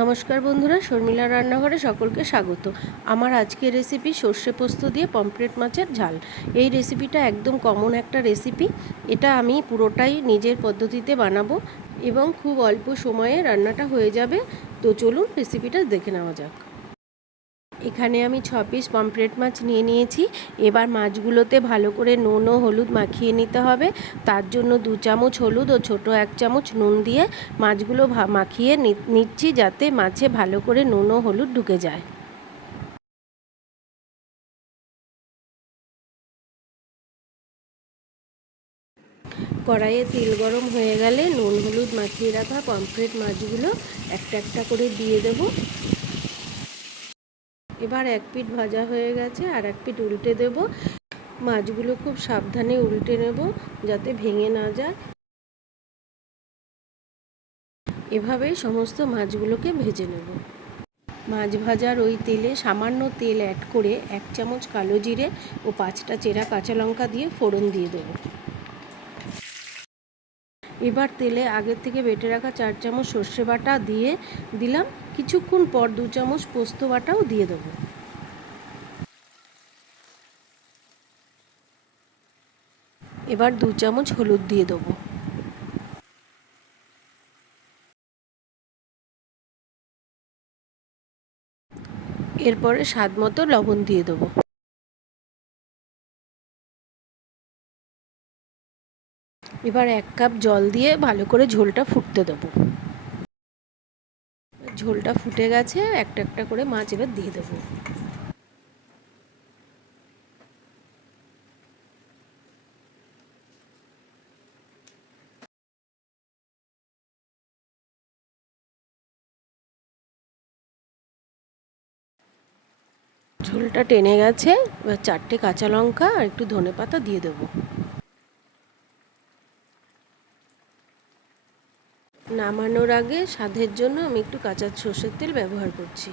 নমস্কার বন্ধুরা, শর্মিলা রান্নাঘরে সকলকে স্বাগত। আমার আজকের রেসিপি সর্ষে পোস্ত দিয়ে পমফ্রেট মাছের ঝাল। এই রেসিপিটা একদম কমন একটা রেসিপি এটা আমি পুরোটাই নিজের পদ্ধতিতে বানাবো এবং খুব অল্প সময়ে রান্নাটা হয়ে যাবে। তো চলুন রেসিপিটা দেখে নেওয়া যাক। এখানে আমি ছ পিস পমফ্রেট মাছ নিয়ে নিয়েছি। এবার মাছগুলোতে ভালো করে নুন ও হলুদ মাখিয়ে নিতে হবে। তার জন্য দু চামচ হলুদ ও ছোট এক চামচ নুন দিয়ে মাছগুলো মাখিয়ে নিচ্ছি যাতে মাছে ভালো করে নুন ও হলুদ ঢুকে যায়। কড়াইয়ে তেল গরম হয়ে গেলে নুন হলুদ মাখিয়ে রাখা পমফ্রেট মাছগুলো একটা একটা করে দিয়ে দেবো। এবার এক পিঠ ভাজা হয়ে গেছে আর এক পিঠ উল্টে দেব। মাছগুলো খুব সাবধানে উল্টে নেব যাতে ভেঙে না যায়। এভাবেই সমস্ত মাছগুলোকে ভেজে নেব। মাছ ভাজার ওই তেলে সামান্য তেল অ্যাড করে এক চামচ কালো জিরে ও পাঁচটা চেরা কাঁচা লঙ্কা দিয়ে ফোড়ন দিয়ে দেবো। এবার তেলে আগের থেকে বেটে রাখা চার চামচ সর্ষে বাটা দিয়ে দিলাম। কিছুক্ষণ পর দু চামচ পোস্ত বাটাও দিয়ে দেবো। এবার দু চামচ হলুদ দিয়ে দেবো। এরপরে স্বাদ মতো লবণ দিয়ে দেবো। এবার এক কাপ জল দিয়ে ভালো করে ঝোলটা ফুটতে দেবো। ঝোলটা ফুটে গেছে, একটা একটা করে মাছ এবার দিয়ে দেবো। ঝোলটা টেনে গেছে, এবার চারটে কাঁচা লঙ্কা আর একটু ধনে পাতা দিয়ে দেবো। নামানোর আগে স্বাদের জন্য আমি একটু কাঁচা সর্ষের তেল ব্যবহার করছি।